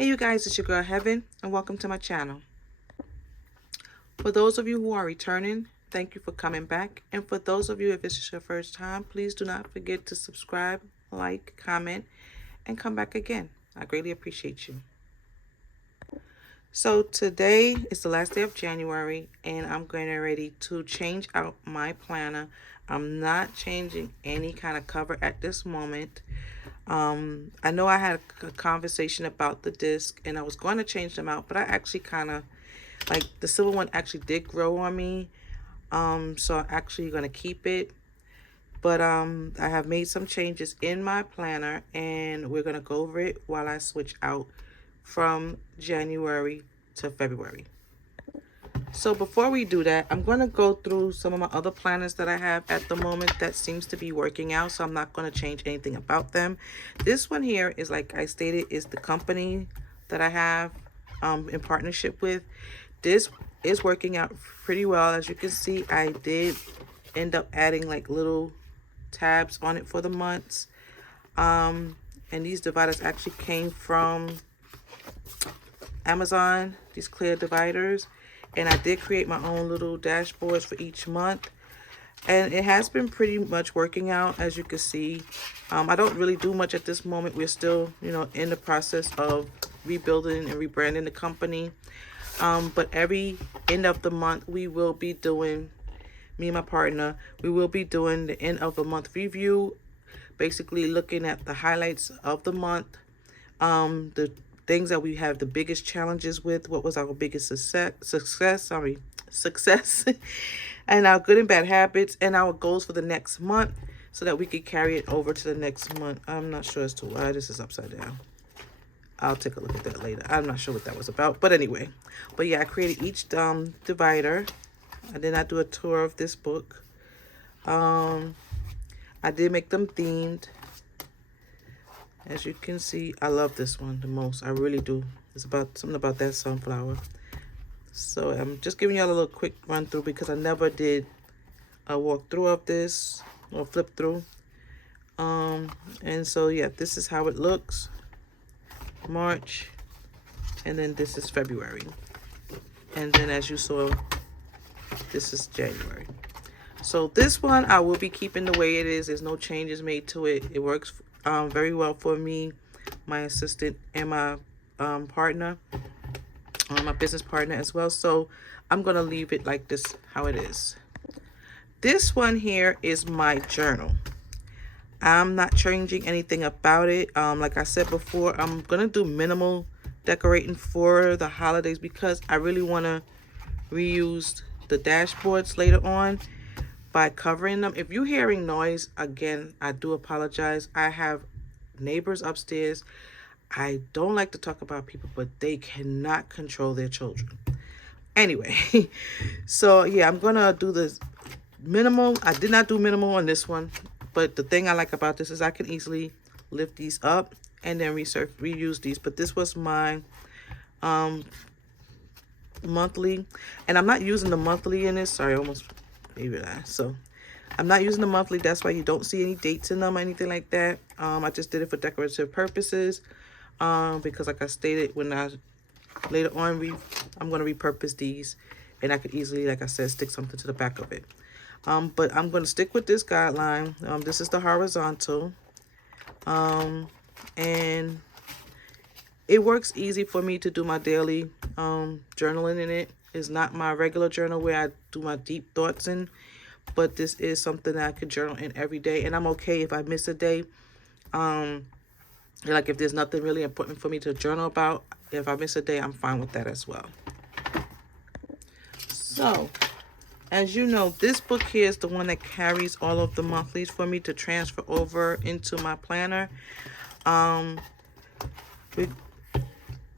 Hey you guys, it's your girl Heaven and welcome to my channel. For those of you who are returning, thank you for coming back. And for those of you if this is your first time, please do not forget to subscribe, like, comment, and come back again. I greatly appreciate you. So today is the last day of January and I'm getting ready to change out my planner. I'm not changing any kind of cover at this moment. I know I had a conversation about the disc and I was going to change them out, but I actually kind of like the silver one actually did grow on me. So I'm actually going to keep it. But I have made some changes in my planner and we're going to go over it while I switch out from January to February. So before we do that, I'm going to go through some of my other planners that I have at the moment that seems to be working out. So I'm not going to change anything about them. This one here is, like I stated, is the company that I have in partnership with. This is working out pretty well. As you can see, I did end up adding like little tabs on it for the months. And these dividers actually came from Amazon, these clear dividers. And I did create my own little dashboards for each month. And it has been pretty much working out, as you can see. I don't really do much at this moment. We're still, in the process of rebuilding and rebranding the company. But every end of the month, we will be doing, me and my partner, we will be doing the end of the month review. Basically looking at the highlights of the month. The things that we have the biggest challenges with, what was our biggest success, and our good and bad habits and our goals for the next month so that we could carry it over to the next month. I'm not sure as to why this is upside down. I'll take a look at that later. I'm not sure what that was about, but anyway. But yeah, I created each divider. I did not do a tour of this book. I did make them themed. As you can see, I love this one the most. I really do. It's about something about that sunflower. So I'm just giving y'all a little quick run through because I never did a walkthrough of this or flip through. And so yeah, this is how it looks. March, and then this is February. And then as you saw, this is January. So this one I will be keeping the way it is. There's no changes made to it. It works very well for me, my assistant, and my partner, my business partner as well. So I'm gonna leave it like this, how it is. This one here is my journal. I'm not changing anything about it. Like I said before, I'm gonna do minimal decorating for the holidays because I really want to reuse the dashboards later on by covering them. If you're hearing noise, again, I do apologize. I have neighbors upstairs. I don't like to talk about people, but they cannot control their children. Anyway, so yeah, I'm gonna do this minimal. I did not do minimal on this one, but the thing I like about this is I can easily lift these up and then reuse these. But this was my monthly, and I'm not using the monthly in this. Sorry, I almost maybe that. So I'm not using the monthly. That's why you don't see any dates in them or anything like that. I just did it for decorative purposes. Because like I stated, when I later on I'm going to repurpose these, and I could easily, like I said, stick something to the back of it. But I'm going to stick with this guideline. This is the horizontal. And it works easy for me to do my daily journaling in it. It's not my regular journal where I do my deep thoughts in, but this is something that I could journal in every day. And I'm okay if I miss a day. Like if there's nothing really important for me to journal about, if I miss a day, I'm fine with that as well. So, as you know, this book here is the one that carries all of the monthlies for me to transfer over into my planner.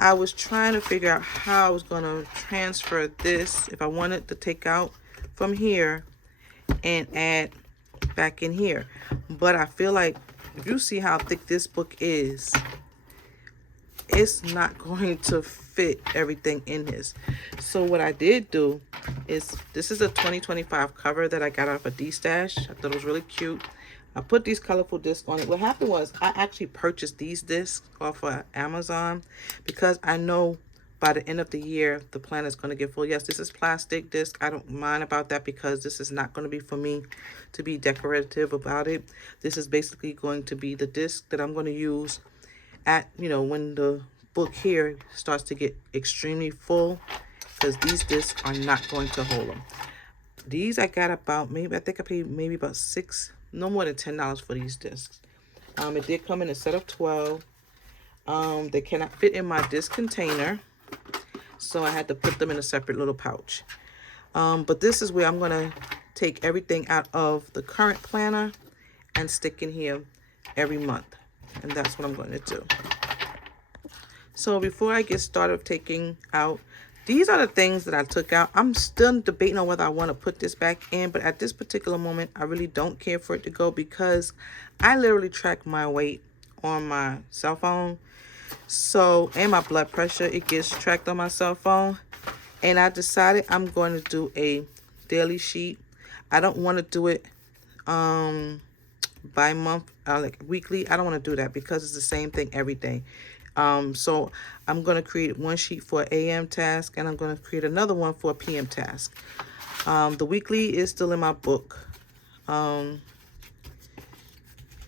I was trying to figure out how I was going to transfer this, if I wanted to take out from here and add back in here. But I feel like if you see how thick this book is, it's not going to fit everything in this. So what I did do is, this is a 2025 cover that I got off of D-Stash. I thought it was really cute. I put these colorful discs on it. What happened was I actually purchased these discs off of Amazon because I know by the end of the year, the planner is going to get full. Yes, this is plastic disc. I don't mind about that because this is not going to be for me to be decorative about it. This is basically going to be the disc that I'm going to use at, you know, when the book here starts to get extremely full, because these discs are not going to hold them. These I got about, maybe, I think I paid maybe about no more than $10 for these discs. It did come in a set of 12. They cannot fit in my disc container, so I had to put them in a separate little pouch. But this is where I'm going to take everything out of the current planner and stick in here every month. And that's what I'm going to do. So before I get started taking out, these are the things that I took out. I'm still debating on whether I want to put this back in, but at this particular moment, I really don't care for it to go because I literally track my weight on my cell phone. So, and my blood pressure, it gets tracked on my cell phone. And I decided I'm going to do a daily sheet. I don't want to do it by month, like weekly. I don't want to do that because it's the same thing every day. So I'm going to create one sheet for AM task, and I'm going to create another one for a PM task. The weekly is still in my book.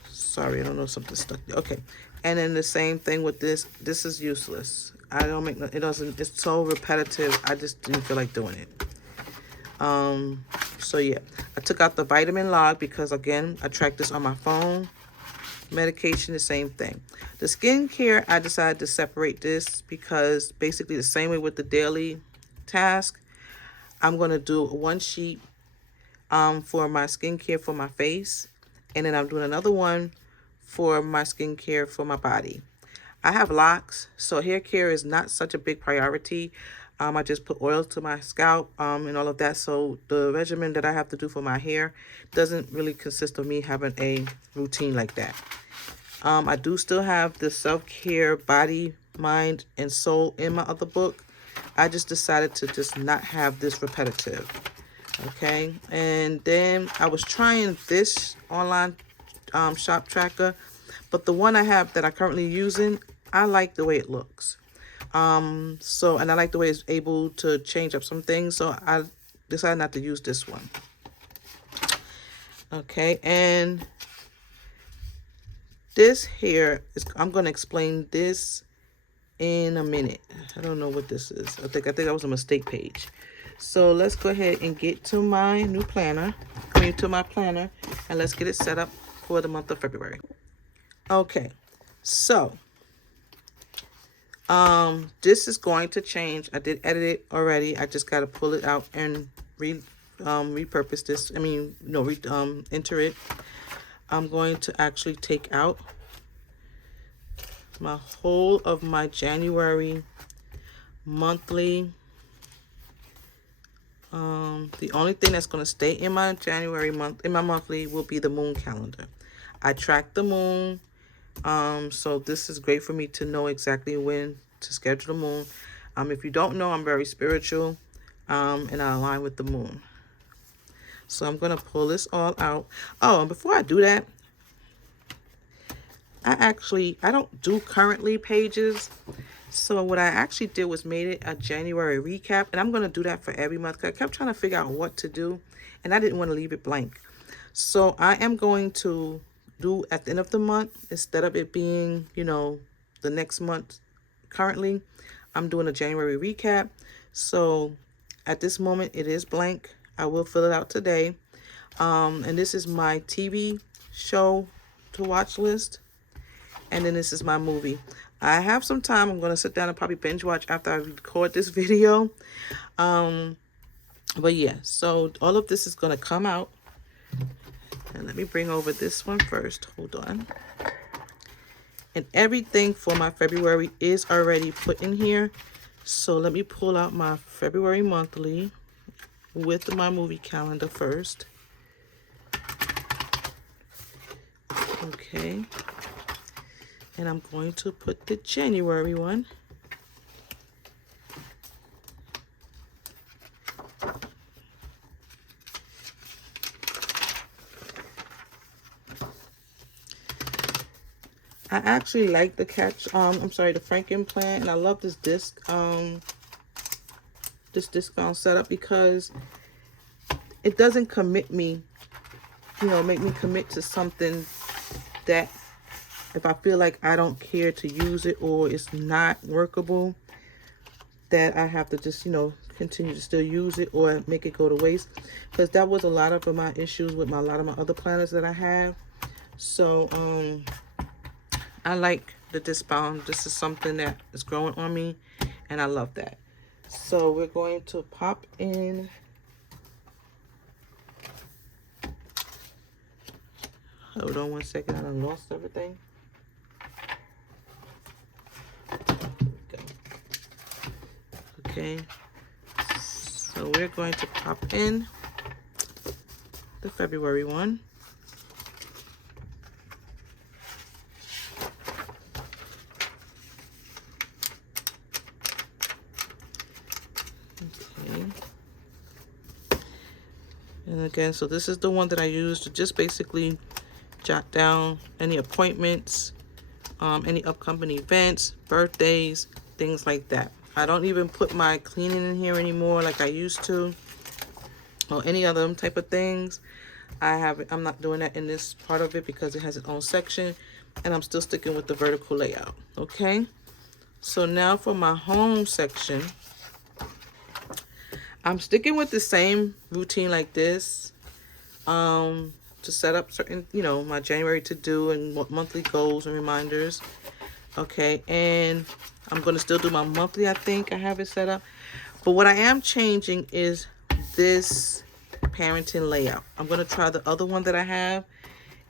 Sorry, I don't know, something stuck there. Okay. And then the same thing with this. This is useless. I don't make no, it doesn't, it's so repetitive. I just didn't feel like doing it. So yeah, I took out the vitamin log because again, I track this on my phone. Medication, the same thing. The skincare, I decided to separate this because basically the same way with the daily task, I'm going to do one sheet for my skincare for my face, and then I'm doing another one for my skincare for my body. I have locks, so hair care is not such a big priority. I just put oil to my scalp and all of that. So the regimen that I have to do for my hair doesn't really consist of me having a routine like that. I do still have the self-care body, mind, and soul in my other book. I just decided to just not have this repetitive. Okay, and then I was trying this online shop tracker, but the one I have that I'm currently using, I like the way it looks. So, and I like the way it's able to change up some things, so I decided not to use this one. Okay, and this here is, I'm going to explain this in a minute. I don't know what this is. I think that was a mistake page. So let's go ahead and get to my new planner. To my planner, and let's get it set up for the month of February. Okay, so this is going to change. I did edit it already. I just got to pull it out and repurpose this. Enter it. I'm going to actually take out my whole of my January monthly. The only thing that's going to stay in my January month, in my monthly, will be the moon calendar. I track the moon. So this is great for me to know exactly when to schedule the moon. If you don't know, I'm very spiritual, and I align with the moon. So I'm going to pull this all out. Oh, and before I do that, I don't do currently pages. So what I actually did was made it a January recap, and I'm going to do that for every month. I kept trying to figure out what to do, and I didn't want to leave it blank. So I am going to do at the end of the month, instead of it being, the next month currently, I'm doing a January recap. So at this moment, it is blank. I will fill it out today. And this is my TV show to watch list. And then this is my movie. I have some time. I'm going to sit down and probably binge watch after I record this video. But yeah, so all of this is going to come out. And let me bring over this one first. Hold on. And everything for my February is already put in here. So let me pull out my February monthly with my movie calendar first. Okay. And I'm going to put the January one. I actually like the I'm sorry, the Frankenplanner, and I love this disc setup because it doesn't commit me, make me commit to something that if I feel like I don't care to use it or it's not workable, that I have to just, continue to still use it or make it go to waste. Because that was a lot of my issues with a lot of my other planners that I have. So, I like the disc bound. This is something that is growing on me, and I love that. So we're going to pop in hold on one second, I done lost everything. Okay, so we're going to pop in the February one. Okay. And again, so this is the one that I use to just basically jot down any appointments, any upcoming events, birthdays, things like that. I don't even put my cleaning in here anymore like I used to, or any other type of things. I'm not doing that in this part of it because it has its own section, and I'm still sticking with the vertical layout. Okay, so now for my home section, I'm sticking with the same routine like this, to set up certain, my January to do and monthly goals and reminders. Okay, and I'm going to still do my monthly. I think I have it set up. But what I am changing is this parenting layout. I'm going to try the other one that I have.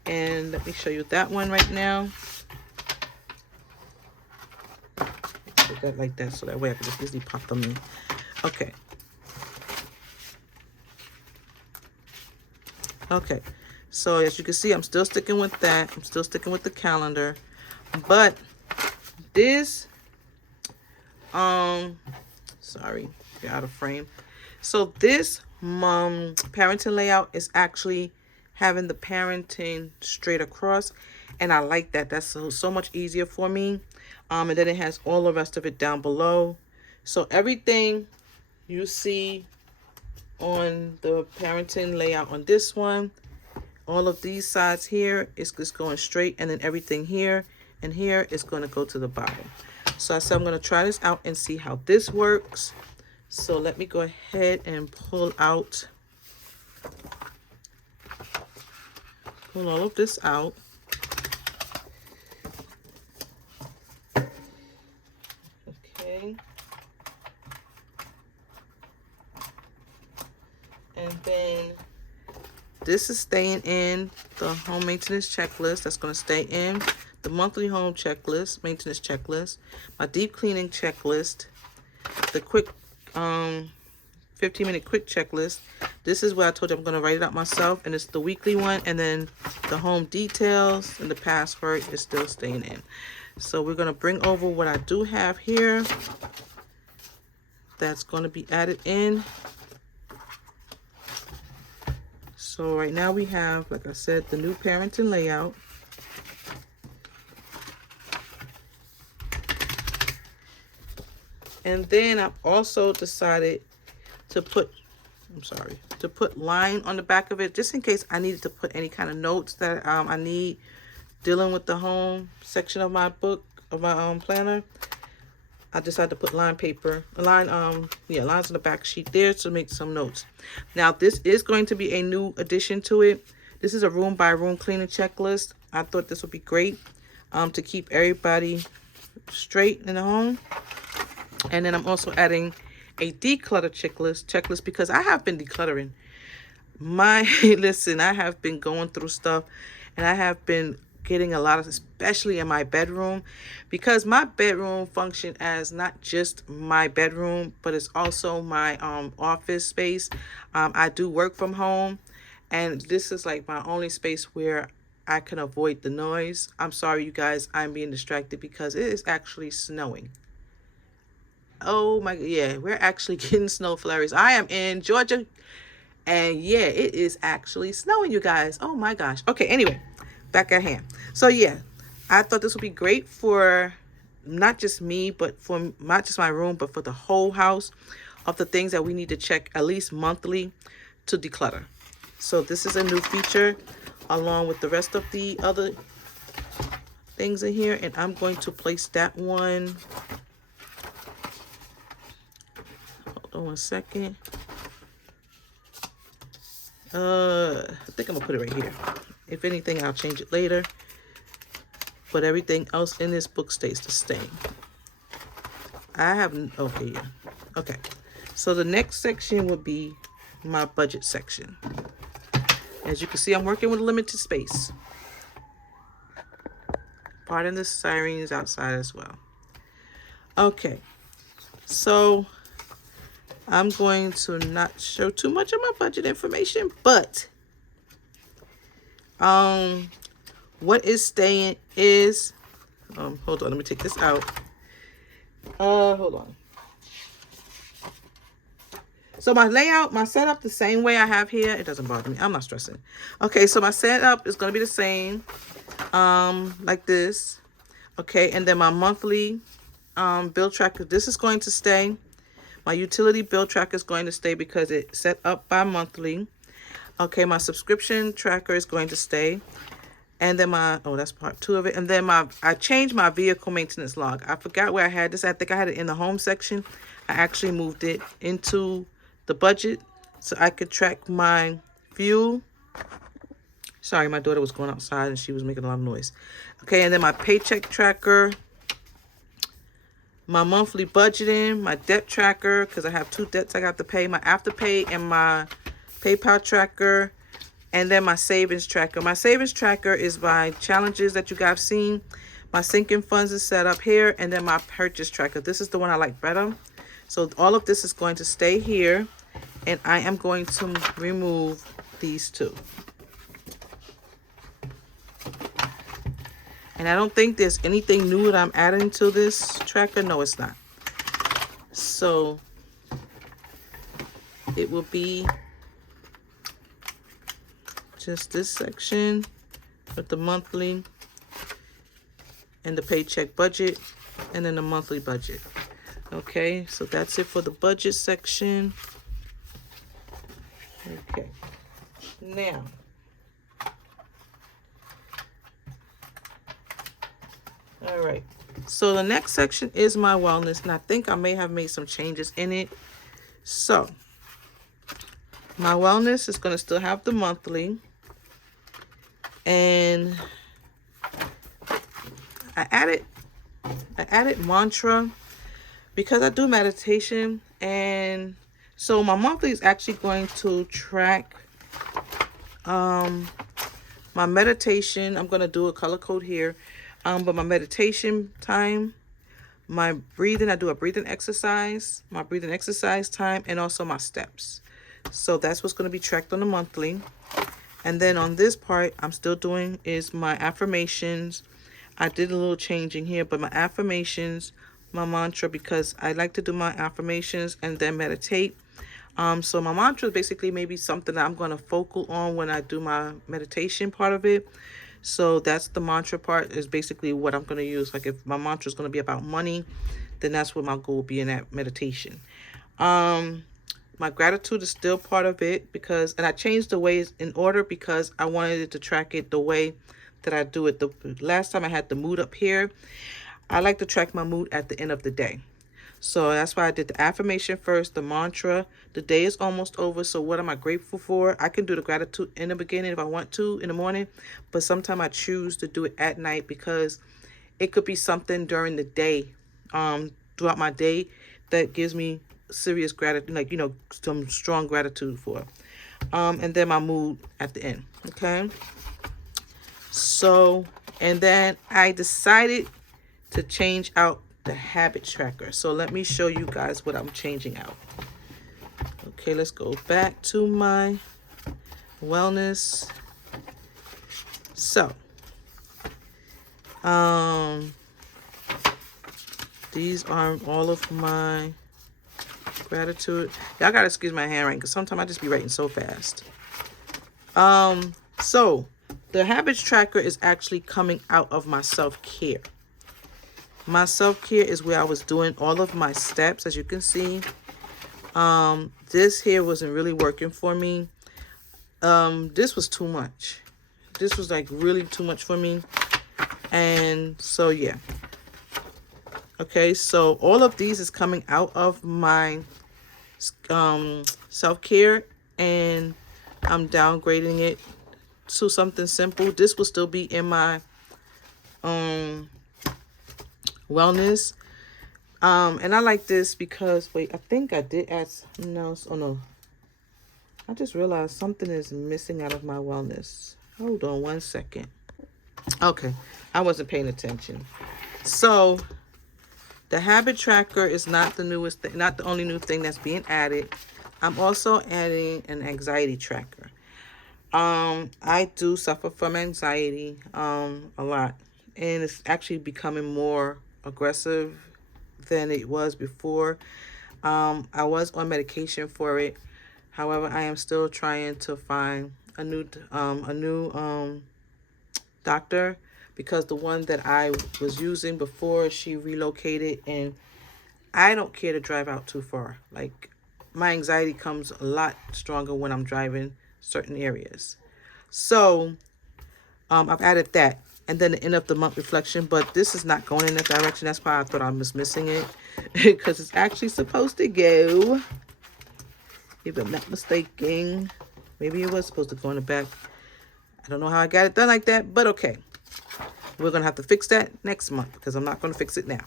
And let me show you that one right now. Put that like that so that way I can just easily pop them in. Okay. Okay. So as you can see, I'm still sticking with that. I'm still sticking with the calendar. But this sorry, get out of frame. So this parenting layout is actually having the parenting straight across, and I like that. That's so much easier for me. And then it has all the rest of it down below. So everything you see on the parenting layout on this one, all of these sides here is just going straight, and then everything here and here is going to go to the bottom. So I said I'm going to try this out and see how this works. So let me go ahead and pull all of this out. Okay. And then this is staying in the home maintenance checklist. That's going to stay in the monthly home checklist, maintenance checklist, my deep cleaning checklist, the quick 15-minute quick checklist. This is where I told you I'm going to write it out myself, and it's the weekly one, and then the home details and the password is still staying in. So we're going to bring over what I do have here that's going to be added in. So right now we have, like I said, the new parenting layout. And then I've also decided to put, line on the back of it, just in case I needed to put any kind of notes that I need dealing with the home section of my book, of my planner. I decided to put lines on the back sheet there to make some notes. Now, this is going to be a new addition to it. This is a room by room cleaning checklist. I thought this would be great to keep everybody straight in the home. And then I'm also adding a declutter checklist because I have been decluttering. Listen, I have been going through stuff, and I have been getting a lot of, especially in my bedroom, because my bedroom function as not just my bedroom, but it's also my office space. I do work from home, and this is like my only space where I can avoid the noise. I'm sorry, you guys, I'm being distracted because it is actually snowing. Oh my, yeah, we're actually getting snow flurries. I am in Georgia, and yeah, it is actually snowing, you guys. Oh my gosh. Okay, anyway, back at hand. So yeah, I thought this would be great for not just me, but for not just my room, but for the whole house, of the things that we need to check at least monthly to declutter. So this is a new feature along with the rest of the other things in here, and I'm going to place that one. Hold on one second. I think I'm gonna put it right here. If anything, I'll change it later. But everything else in this book stays the same. I have, okay, yeah. Okay. So the next section would be my budget section. As you can see, I'm working with limited space. Pardon the sirens outside as well. Okay. So I'm going to not show too much of my budget information, but what is staying is, hold on, let me take this out. Hold on. So my layout, my setup, the same way I have here. It doesn't bother me. I'm not stressing. Okay, so my setup is going to be the same, like this. Okay, and then my monthly bill tracker, this is going to stay. My utility bill tracker is going to stay because it's set up by monthly. Okay, my subscription tracker is going to stay. And then my, oh, that's part 2 of it. And then I changed my vehicle maintenance log. I forgot where I had this. I think I had it in the home section. I actually moved it into the budget so I could track my fuel. Sorry, my daughter was going outside and she was making a lot of noise. Okay, and then my paycheck tracker, my monthly budgeting, my debt tracker, because I have 2 debts I got to pay, my Afterpay and my PayPal tracker, and then my savings tracker. My savings tracker is my challenges that you guys have seen. My sinking funds is set up here, and then my purchase tracker. This is the one I like better. So all of this is going to stay here, and I am going to remove these 2. And I don't think there's anything new that I'm adding to this tracker. No, it's not. So it will be just this section with the monthly and the paycheck budget and then the monthly budget. Okay, so that's it for the budget section. Okay, now all right, so the next section is my wellness, and I think I may have made some changes in it. So my wellness is going to still have the monthly, and I added mantra because I do meditation, and so my monthly is actually going to track my meditation. I'm going to do a color code here. But my meditation time, my breathing, I do a breathing exercise, my breathing exercise time, and also my steps. So that's what's going to be tracked on the monthly. And then on this part, I'm still doing is my affirmations. I did a little changing here, but my affirmations, my mantra, because I like to do my affirmations and then meditate. So my mantra is basically maybe something that I'm going to focal on when I do my meditation part of it. So that's the mantra part, is basically what I'm going to use. Like if my mantra is going to be about money, then that's what my goal will be in that meditation. My gratitude is still part of it because, and I changed the ways in order because I wanted it to track it the way that I do it. The last time I had the mood up here, I like to track my mood at the end of the day. So that's why I did the affirmation first, the mantra. The day is almost over, so what am I grateful for? I can do the gratitude in the beginning if I want to in the morning, but sometimes I choose to do it at night because it could be something during the day, throughout my day, that gives me serious gratitude, like, some strong gratitude for. And then my mood at the end, okay? So, and then I decided to change out the habit tracker. So let me show you guys what I'm changing out. Okay, let's go back to my wellness. So these are all of my gratitude. Y'all gotta excuse my handwriting because sometimes I just be writing so fast. So the habits tracker is actually coming out of my self-care. My self-care is where I was doing all of my steps, as you can see. This here wasn't really working for me. This was too much. This was like really too much for me. And so, yeah. Okay, so all of these is coming out of my self-care, and I'm downgrading it to something simple. This will still be in my wellness. And I like this because, wait, I think I did add something else. Oh no, I just realized something is missing out of my wellness. Hold on one second. Okay, I wasn't paying attention. So the habit tracker is not the newest thing, not the only new thing that's being added. I'm also adding an anxiety tracker. I do suffer from anxiety a lot, and it's actually becoming more aggressive than it was before. I was on medication for it. However, I am still trying to find a new doctor, because the one that I was using before, she relocated, and I don't care to drive out too far. Like, my anxiety comes a lot stronger when I'm driving certain areas. So I've added that, and then the end of the month reflection, but this is not going in that direction. That's why I thought I was missing it, because it's actually supposed to go, if I'm not mistaken, maybe it was supposed to go in the back. I don't know how I got it done like that, but okay. We're going to have to fix that next month, because I'm not going to fix it now.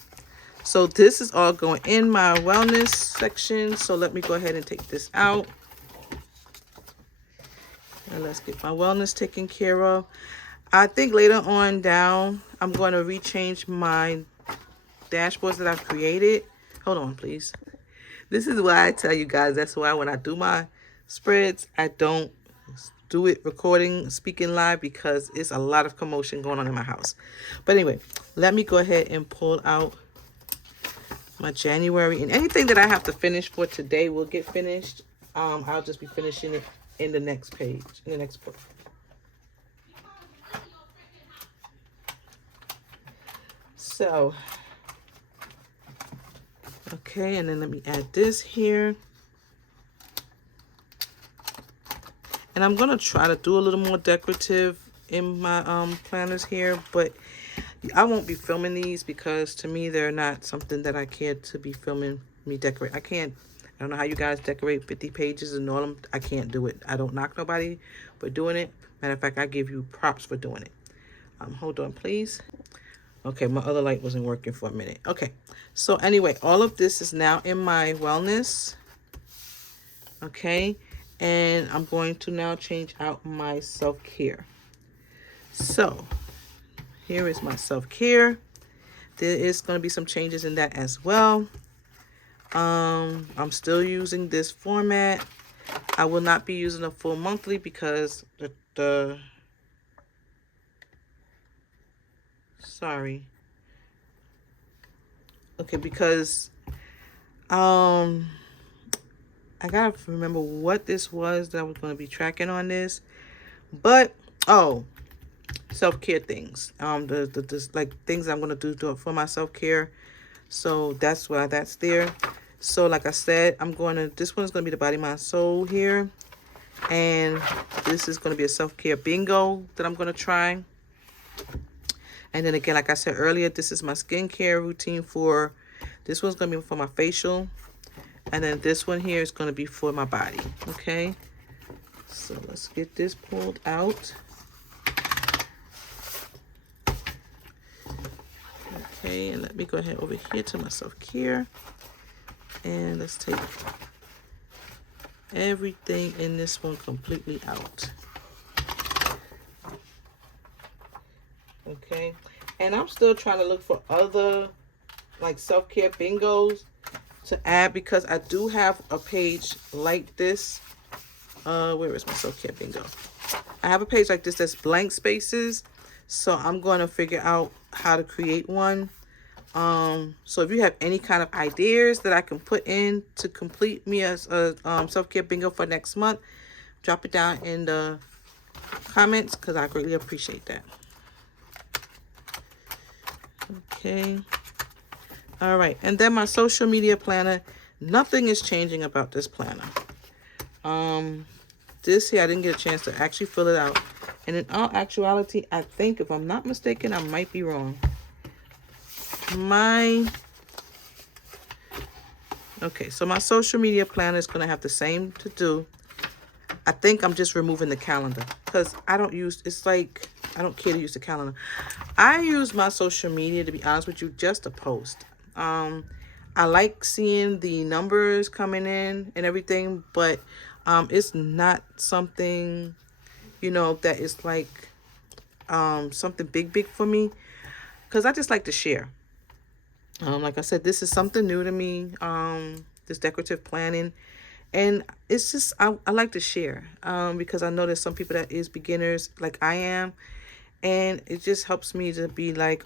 So this is all going in my wellness section. So let me go ahead and take this out. And let's get my wellness taken care of. I think later on down, I'm going to rechange my dashboards that I've created. Hold on, please. This is why I tell you guys, that's why when I do my spreads, I don't do it recording, speaking live, because it's a lot of commotion going on in my house. But anyway, let me go ahead and pull out my January, and anything that I have to finish for today will get finished. I'll just be finishing it in the next page, in the next book. So, okay, and then let me add this here. And I'm going to try to do a little more decorative in my planners here, but I won't be filming these, because to me they're not something that I care to be filming me decorate. I don't know how you guys decorate 50 pages and all them. I can't do it. I don't knock nobody for doing it. Matter of fact, I give you props for doing it. Hold on, please. Okay, my other light wasn't working for a minute. Okay, so anyway, all of this is now in my wellness. Okay, and I'm going to now change out my self-care. So here is my self-care. There is going to be some changes in that as well. I'm still using this format. I will not be using a full monthly, because because I gotta remember what this was that I was going to be tracking on this. But self-care things, the like things I'm going to do for my self-care. So that's why that's there. So like I said, this one's going to be the body, mind, soul here, and this is going to be a self-care bingo that I'm going to try. And then again, like I said earlier, this is my skincare routine for, this one's going to be for my facial, and then this one here is going to be for my body. Okay, so let's get this pulled out. Okay, and let me go ahead over here to my self-care, and let's take everything in this one completely out. Okay, and I'm still trying to look for other like self-care bingos to add, because I do have a page like this. Where is my self-care bingo? I have a page like this that's blank spaces, so I'm going to figure out how to create one. So if you have any kind of ideas that I can put in to complete me as a self-care bingo for next month, drop it down in the comments, because I greatly appreciate that. Okay. All right. And then my social media planner. Nothing is changing about this planner. This here, I didn't get a chance to actually fill it out. And in all actuality, I think, if I'm not mistaken, I might be wrong. Okay, so my social media planner is going to have the same to do. I think I'm just removing the calendar because I don't care to use the calendar. I use my social media, to be honest with you, just to post. I like seeing the numbers coming in and everything, but it's not something, that is like something big for me, because I just like to share. Like I said, this is something new to me, this decorative planning. And it's just, I like to share, because I know there's some people that is beginners like I am. And it just helps me to be like,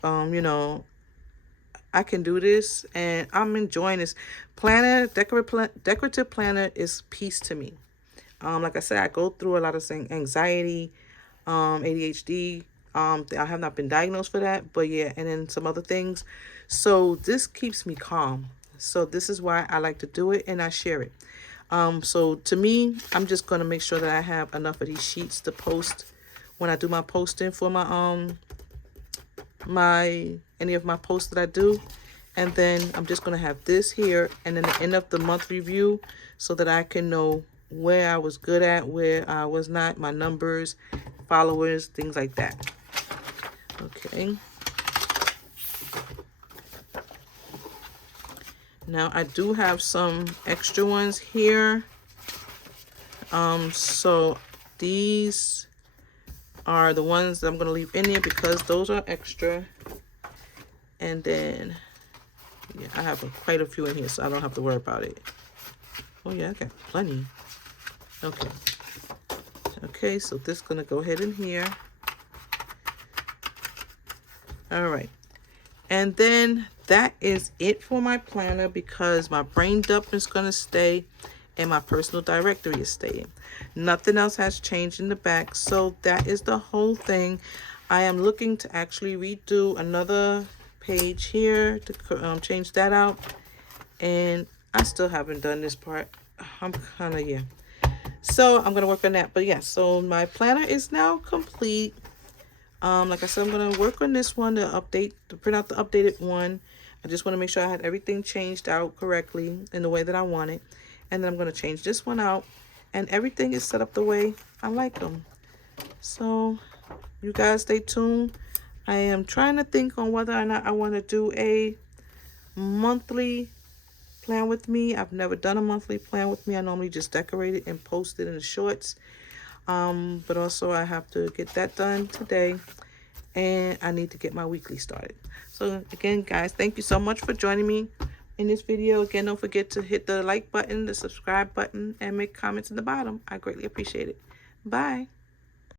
I can do this and I'm enjoying this. Decorative planner is peace to me. Like I said, I go through a lot of anxiety, ADHD. I have not been diagnosed for that, but yeah, and then some other things. So this keeps me calm. So this is why I like to do it, and I share it. So to me, I'm just going to make sure that I have enough of these sheets to post when I do my posting for my any of my posts that I do. And then I'm just going to have this here, and then the end of the month review, so that I can know where I was good at, where I was not, my numbers, followers, things like that. Okay. Now I do have some extra ones here. So these are the ones that I'm going to leave in here because those are extra. And then, yeah, I have quite a few in here, so I don't have to worry about it. Oh yeah, I got plenty. Okay. Okay, so this is going to go ahead in here. All right. And then that is it for my planner, because my brain dump is going to stay and my personal directory is staying. Nothing else has changed in the back. So that is the whole thing. I am looking to actually redo another page here to change that out. And I still haven't done this part. I'm kind of, yeah. So I'm going to work on that. But yeah, so my planner is now complete. Like I said, I'm going to work on this one to print out the updated one. I just want to make sure I had everything changed out correctly in the way that I want it. And then I'm going to change this one out. And everything is set up the way I like them. So you guys stay tuned. I am trying to think on whether or not I want to do a monthly plan with me. I've never done a monthly plan with me. I normally just decorate it and post it in the shorts. But also I have to get that done today, and I need to get my weekly started. So again, guys, thank you so much for joining me in this video. Again, don't forget to hit the like button, the subscribe button, and make comments in the bottom. I greatly appreciate it. Bye.